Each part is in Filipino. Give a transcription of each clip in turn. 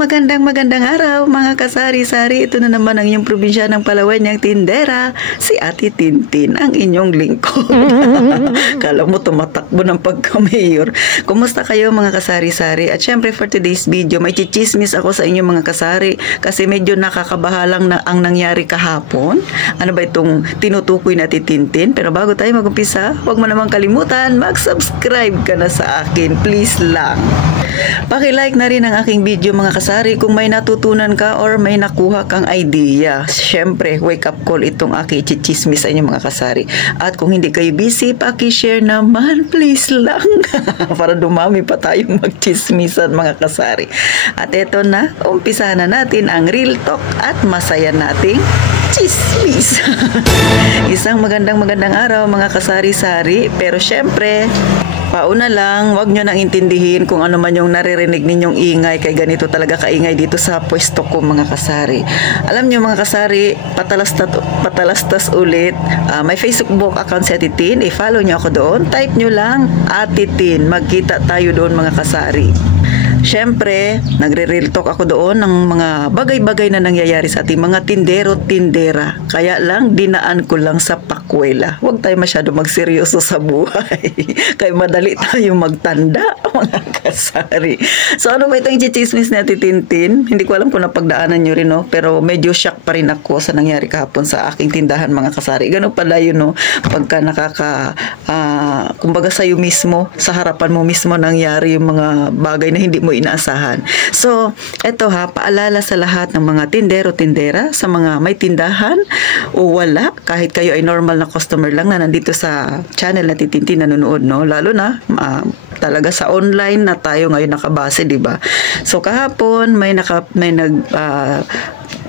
magandang araw mga kasari-sari. Ito na naman ang inyong probinsya ng Palawan niyang tindera, si Ate Tintin, ang inyong lingkod. Kala mo tumatakbo ng pagka-mayor. Kumusta kayo mga kasari-sari? At syempre for today's video, may chichismis ako sa inyong mga kasari kasi medyo nakakabahalang na ang nangyari kahapon. Ano ba itong tinutukoy na Tintin? Pero bago tayo mag-umpisa, huwag mo namang kalimutan, mag-subscribe ka na sa akin. Please lang. Paki-like na rin ang aking video mga kasari kung may natutunan ka or may nakuha kang idea. Siyempre, wake up call itong aking chichismis sa inyo mga kasari. At kung hindi kayo busy, paki-share naman, please lang. Para dumami pa tayong magchismisan mga kasari. At eto na, umpisa na natin ang real talk at masaya nating chismis. Isang magandang araw mga kasari-sari. Pero syempre, pauna lang, wag nyo nang intindihin kung ano man yung naririnig ninyong ingay, kay ganito talaga kaingay dito sa pwesto ko mga kasari. Alam nyo mga kasari, patalastas ulit. May Facebook account si Ate Tin, i-follow nyo ako doon. Type nyo lang Ate Tin, magkita tayo doon mga kasari. Siyempre, nagre-real talk ako doon ng mga bagay-bagay na nangyayari sa ating mga tindero-tindera. Kaya lang, dinaan ko lang sa pakwela. Huwag tayo masyado magseryoso sa buhay. Kaya madali tayo magtanda, mga kasari. So, ano ba itong chichismis ni Ate Tintin? Hindi ko alam kung napagdaanan nyo rin, no? Pero medyo shock pa rin ako sa nangyari kahapon sa aking tindahan, mga kasari. Ganun pala yun, no? Pagka kumbaga sa'yo mismo, sa harapan mo mismo nangyari yung mga bagay na hindi mo inaasahan. So, eto ha, paalala sa lahat ng mga tindero-tindera, sa mga may tindahan o wala, kahit kayo ay normal na customer lang na nandito sa channel na Tintin nanonood, no? Lalo na, talaga sa online na tayo ngayon nakabase, di ba? So, kahapon, may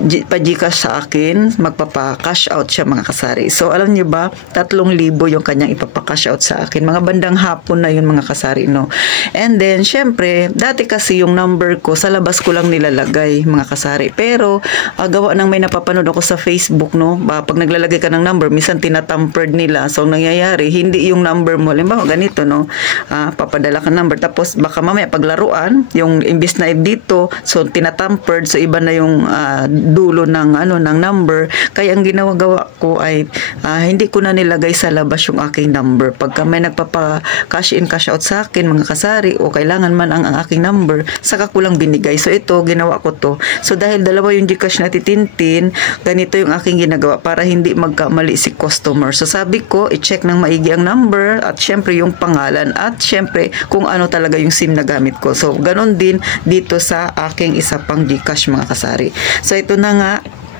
pa-Gcash sa akin, magpapa-cash out siya mga kasari. So, alam niyo ba, 3,000 yung kanyang ipapa-cash out sa akin. Mga bandang hapon na yun mga kasari, no? And then, syempre, dati kasi yung number ko, sa labas ko lang nilalagay mga kasari. Pero, gawa ng may napapanood ako sa Facebook, no? Pag naglalagay ka ng number, minsan tinatampered nila. So, nangyayari, hindi yung number mo. Halimbawa, ganito, no? Papadala ka number. Tapos, baka mamaya paglaruan, yung imbis na dito, so, tinatampered. So, iba na yung dulo ng number. Kaya ang ginawa ko ay hindi ko na nilagay sa labas yung aking number. Pagka may nagpapa-cash in, cash out sa akin mga kasari o kailangan man ang aking number, saka ko lang binigay. So ito, ginawa ko to. So dahil dalawa yung Gcash na Tintin, ganito yung aking ginagawa para hindi magkamali si customer. So sabi ko, i-check ng maigi ang number at syempre yung pangalan at syempre kung ano talaga yung SIM na gamit ko. So ganon din dito sa aking isa pang Gcash mga kasari. So ito na nga,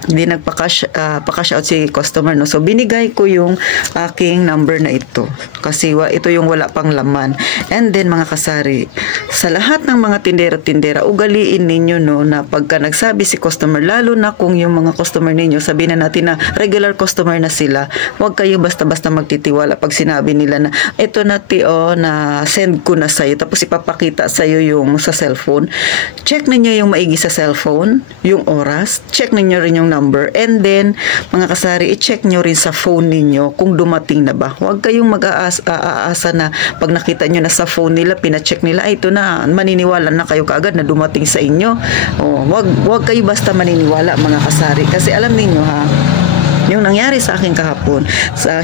hindi pa-cash out si customer, no? So binigay ko yung aking number na ito kasi ito yung wala pang laman. And then mga kasari, sa lahat ng mga tindera-tindera, ugaliin ninyo, no, na pagka nagsabi si customer, lalo na kung yung mga customer ninyo, sabihin na natin na regular customer na sila, huwag kayo basta-basta magtitiwala pag sinabi nila na ito na na send ko na sa'yo, tapos ipapakita sa'yo yung sa cellphone. Check ninyo yung maigi sa cellphone, yung oras, check ninyo rin yung number, and then mga kasari, i-check nyo rin sa phone ninyo kung dumating na ba. Huwag kayong mag-aasa na pag nakita nyo na sa phone nila, pina-check nila, ay ito na, maniniwala na kayo kaagad na dumating sa inyo. Huwag kayo basta maniniwala mga kasari, kasi alam niyo ha, yung nangyari sa akin kahapon,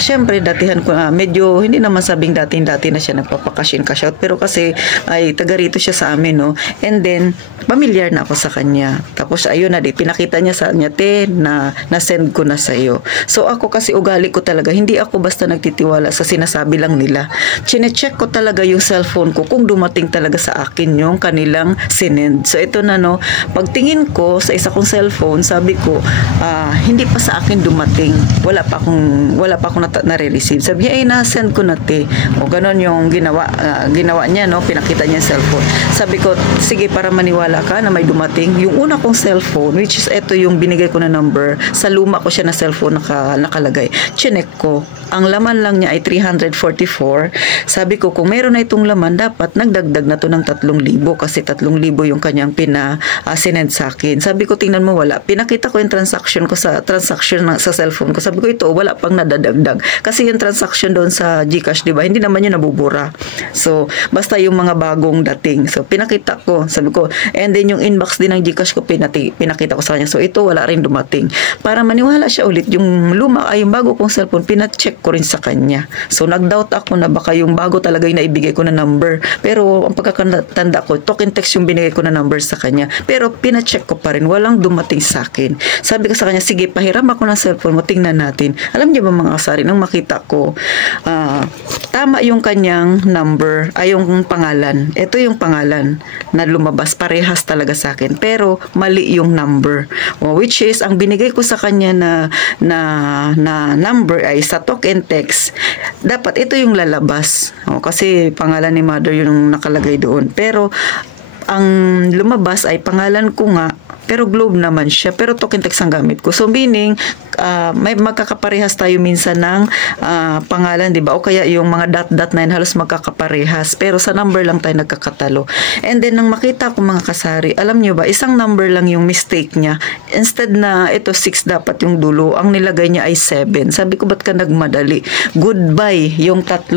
syempre datihan ko, medyo hindi naman sabing dati na siya nagpapakash in cash out, pero kasi ay taga rito siya sa amin, no? And then familiar na ako sa kanya, tapos ayun na, pinakita niya sa kanya, na-send ko na sa iyo. So ako kasi ugali ko talaga, hindi ako basta nagtitiwala sa sinasabi lang nila. Chine-check ko talaga yung cellphone ko kung dumating talaga sa akin yung kanilang sinend. So ito na, no, pagtingin ko sa isa kong cellphone, sabi ko, hindi pa sa akin dumating, wala pa akong nare-receive. Sabi niya, na-send ko na o ganon yung ginawa niya, no, pinakita niya yung cellphone. Sabi ko, sige, para maniwala ka na may dumating, yung una kong cellphone, which is ito yung binigay ko na number, sa luma ko siya na cellphone nakalagay. Chinek ko, ang laman lang niya ay 344. Sabi ko, kung meron na itong laman, dapat nagdagdag na to ng 3,000 kasi 3,000 yung kanyang sinend sa akin. Sabi ko, tingnan mo, wala. Pinakita ko yung transaction ko sa cellphone ko. Sabi ko, ito, wala pang nadadagdag. Kasi yung transaction doon sa GCash, di ba? Hindi naman yun nabubura. So, basta yung mga bagong dating. So, pinakita ko. Sabi ko, and then yung inbox din ng GCash ko, pinakita ko sa kanya. So, ito, wala rin dumating. Para maniwala siya ulit, yung yung bago kong cellphone, pina-check ko rin sa kanya. So, nag-doubt ako na baka yung bago talaga yung naibigay ko na number. Pero, ang pagkakatanda ko, token text yung binigay ko na number sa kanya. Pero, pina-check ko pa rin. Walang dumating sa akin. Sabi ko sa kanya, sige, pahiram ako ng cellphone mo, tingnan natin. Alam niyo ba mga kasari, nang makita ko, tama yung kanyang number, yung pangalan. Ito yung pangalan na lumabas. Parehas talaga sa akin. Pero, mali yung number. Which is, ang binigay ko sa kanya na number ay sa token text, dapat ito yung lalabas. Kasi pangalan ni mother yung nakalagay doon. Pero, ang lumabas ay pangalan ko nga, pero Globe naman siya, pero token text ang gamit ko. So meaning, may magkakaparehas tayo minsan ng pangalan, di ba? O kaya yung mga dot na yun, halos magkakaparehas. Pero sa number lang tayo nagkakatalo. And then, nang makita ko mga kasari, alam nyo ba, isang number lang yung mistake niya. Instead na ito 6 dapat yung dulo, ang nilagay niya ay 7. Sabi ko, ba't ka nagmadali? Goodbye, yung 3,000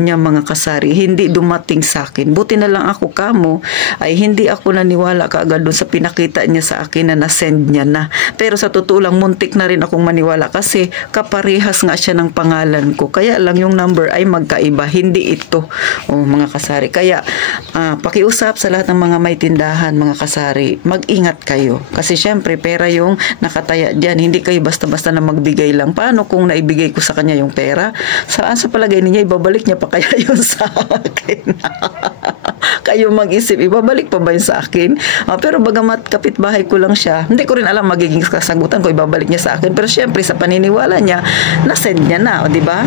niya mga kasari. Hindi dumating sa akin. Buti na lang ako kamo, ay hindi ako naniwala kaagad doon sa pinakita niya sa akin na na-send niya na. Pero sa totoo lang, muntik na rin akong maniwala kasi kaparehas nga siya ng pangalan ko. Kaya lang yung number ay magkaiba, hindi ito. Mga kasari. Kaya pakiusap sa lahat ng mga may tindahan, mga kasari, mag-ingat kayo. Kasi syempre, pera yung nakataya dyan. Hindi kayo basta-basta na magbigay lang. Paano kung naibigay ko sa kanya yung pera? Saan sa palagay niya, ibabalik niya pa kaya yun sa akin? Kayo mag-isip, ibabalik pa ba yun sa akin? Pero bagamat kapitbahay ko lang siya, hindi ko rin alam magiging kasagutan ko, ibabalik niya sa akin. Pero syempre, sa paniniwala niya, nasend niya na, di ba?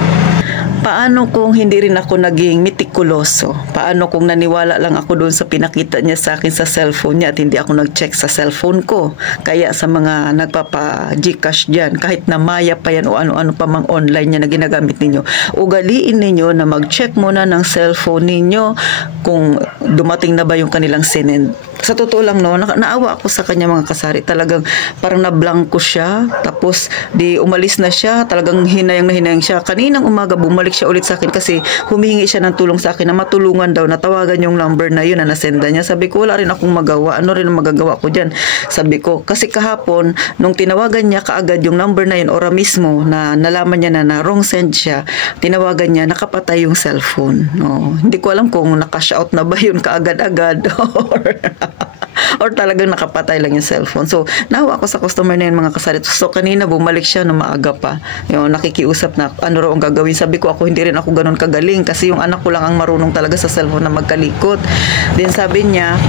Paano kung hindi rin ako naging mitikuloso? Paano kung naniwala lang ako doon sa pinakita niya sa akin sa cellphone niya at hindi ako nag-check sa cellphone ko? Kaya sa mga nagpapa-Gcash dyan, kahit na maya pa yan o ano-ano pa mang online niya na ginagamit ninyo, ugaliin ninyo na mag-check muna ng cellphone ninyo kung dumating na ba yung kanilang sinend. Sa totoo lang, no, naawa ako sa kanya mga kasari. Talagang parang nablangko siya. Tapos, di umalis na siya. Talagang hinayang siya. Kaninang umaga, bumalik siya ulit sa akin kasi humihingi siya ng tulong sa akin na matulungan daw, na tawagan yung number na yun na nasenda niya. Sabi ko, wala rin akong magawa. Ano rin ang magagawa ko dyan? Sabi ko, kasi kahapon, nung tinawagan niya kaagad yung number na yun, ora mismo, na nalaman niya na wrong send siya, tinawagan niya, nakapatay yung cellphone. Hindi ko alam kung nakash out na ba yun kaagad-agad or talagang nakapatay lang yung cellphone. So, nahawa ako sa customer na yun mga kasari. So, kanina bumalik siya na maaga pa. Nakikiusap na ano raw ang gagawin. Sabi ko, ako hindi rin ako ganun kagaling kasi yung anak ko lang ang marunong talaga sa cellphone na magkalikot. Then sabi niya,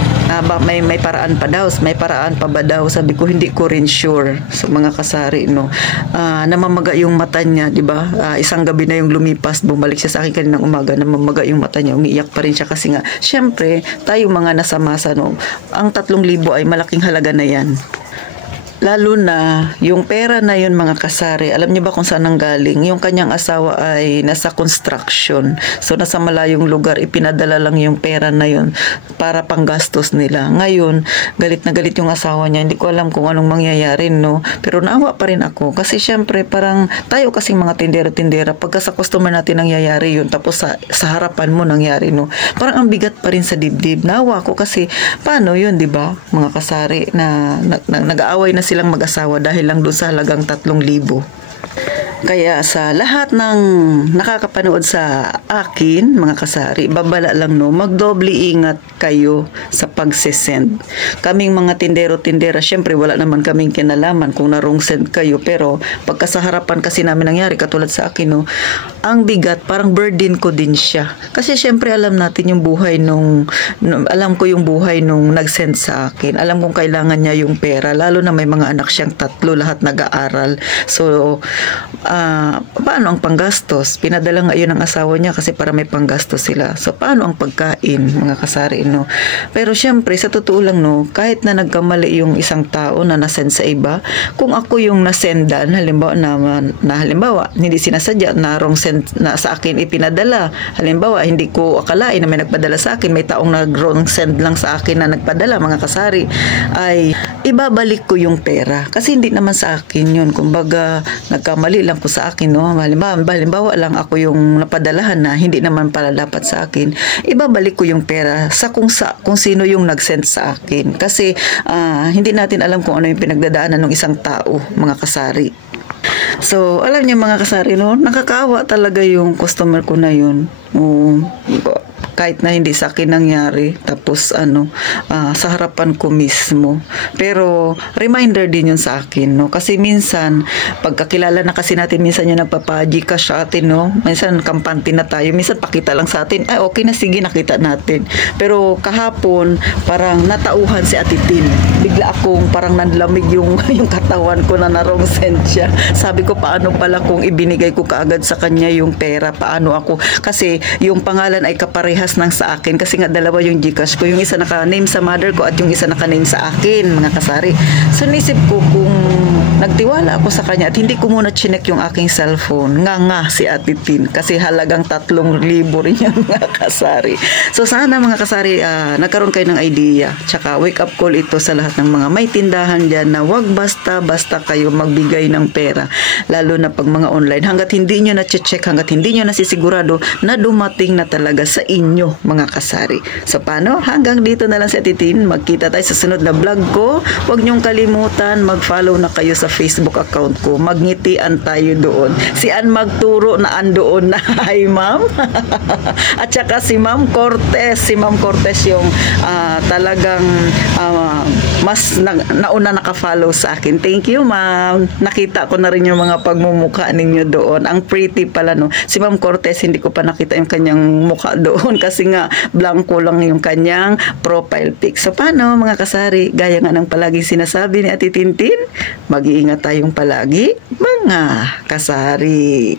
may paraan pa daw. May paraan pa ba daw? Sabi ko, hindi ko rin sure. So, mga kasari, namamaga yung mata niya, di ba? Isang gabi na yung lumipas, bumalik siya sa akin kaninang umaga, namamaga yung mata niya, umiiyak pa rin siya kasi nga, syempre, tayo mga nasa masa, ang 3,000 ay malaking halaga na yan. Lalo na, yung pera na yun mga kasari, alam niyo ba kung saan nanggaling? Yung kanyang asawa ay nasa construction. So, nasa malayong lugar, ipinadala lang yung pera na yun para panggastos nila. Ngayon, galit na galit yung asawa niya. Hindi ko alam kung anong mangyayari, no? Pero naawa pa rin ako. Kasi syempre, parang tayo kasing mga tindera-tindera, pagka sa customer natin nangyayari yun, tapos sa harapan mo nangyari, no? Parang ang bigat pa rin sa dibdib. Naawa ako kasi, paano yun, di ba? Mga kasari na nag-aaway na silang mag-asawa dahil lang doon sa halagang 3,000. Kaya sa lahat ng nakakapanood sa akin, mga kasari, babala lang magdoble ingat kayo sa pagsisend. Kaming mga tindero-tindera, syempre wala naman kaming kinalaman kung na-wrong send kayo, pero pagka sa harapan kasi namin nangyari, katulad sa akin, ang bigat, parang burden ko din siya. Kasi syempre alam natin yung buhay alam ko yung buhay nung nag-send sa akin. Alam kong kailangan niya yung pera, lalo na may mga anak siyang 3, lahat nag-aaral. So, paano ang panggastos? Pinadala nga yun ng asawa niya kasi para may panggastos sila. So, paano ang pagkain, mga kasari, no? Pero syempre, sa totoo lang, no, kahit na nagkamali yung isang tao na nasend sa iba, kung ako yung nasendan, halimbawa, hindi sinasadya na wrong send na sa akin ipinadala. Halimbawa, hindi ko akalain na may nagpadala sa akin, may taong nag-wrong send lang sa akin na nagpadala, mga kasari, ay ibabalik ko yung pera. Kasi hindi naman sa akin yun. Kumbaga, nagkamali lang ko sa akin, no? Halimbawa lang ako yung napadalahan na hindi naman pala dapat sa akin. Ibabalik ko yung pera sa kung sino yung nag-send sa akin. Kasi hindi natin alam kung ano yung pinagdadaanan ng isang tao, mga kasari. So, alam niyo mga kasari, no? Nakakaawa talaga yung customer ko na yun. Kahit na hindi sa akin nangyari, tapos sa harapan ko mismo. Pero reminder din yun sa akin, no? Kasi minsan pagkakilala na kasi natin, minsan yung nagpapa-Gcash sa atin, no? Minsan kampante na tayo, minsan pakita lang sa atin, ay okay na, sige, nakita natin. Pero kahapon parang natauhan si Ate Tin. Bigla akong parang nanlamig yung katawan ko na wrong send siya. Sabi ko, paano pala kung ibinigay ko kaagad sa kanya yung pera, paano ako? Kasi yung pangalan ay kaparehas ng sa akin, kasi nga dalawa yung Gcash ko, yung isa naka-name sa mother ko at yung isa naka-name sa akin, mga kasari. So nisip ko, kung nagtiwala ako sa kanya at hindi ko muna chinek yung aking cellphone, nga si Ate Tin, kasi halagang 3,000 rin yung mga kasari. So sana mga kasari, nagkaroon kayo ng idea, tsaka wake up call ito sa lahat ng mga may tindahan dyan, na wag basta kayo magbigay ng pera, lalo na pag mga online, hanggat hindi nyo na-check, hanggat hindi nyo nasisigurado na dumating na talaga sa inyo, mga kasari. So paano? Hanggang dito na lang si Ate Tin. Magkita tayo sa sunod na vlog ko. Huwag niyong kalimutan, mag-follow na kayo sa Facebook account ko. Magngitian tayo doon. Si Ann Magturo na andoon na. Hi, ma'am. At saka si Ma'am Cortez. Si Ma'am Cortez yung talagang mas nauna naka-follow sa akin. Thank you, ma'am. Nakita ko na rin yung mga pagmumukha ninyo doon. Ang pretty pala, no? Si Ma'am Cortez, hindi ko pa nakita yung kanyang mukha doon kasi nga blanco lang yung kanyang profile pic. So paano mga kasari? Gaya nga ng palaging sinasabi ni Ate Tintin, mag-iingat tayong palagi, mga kasari.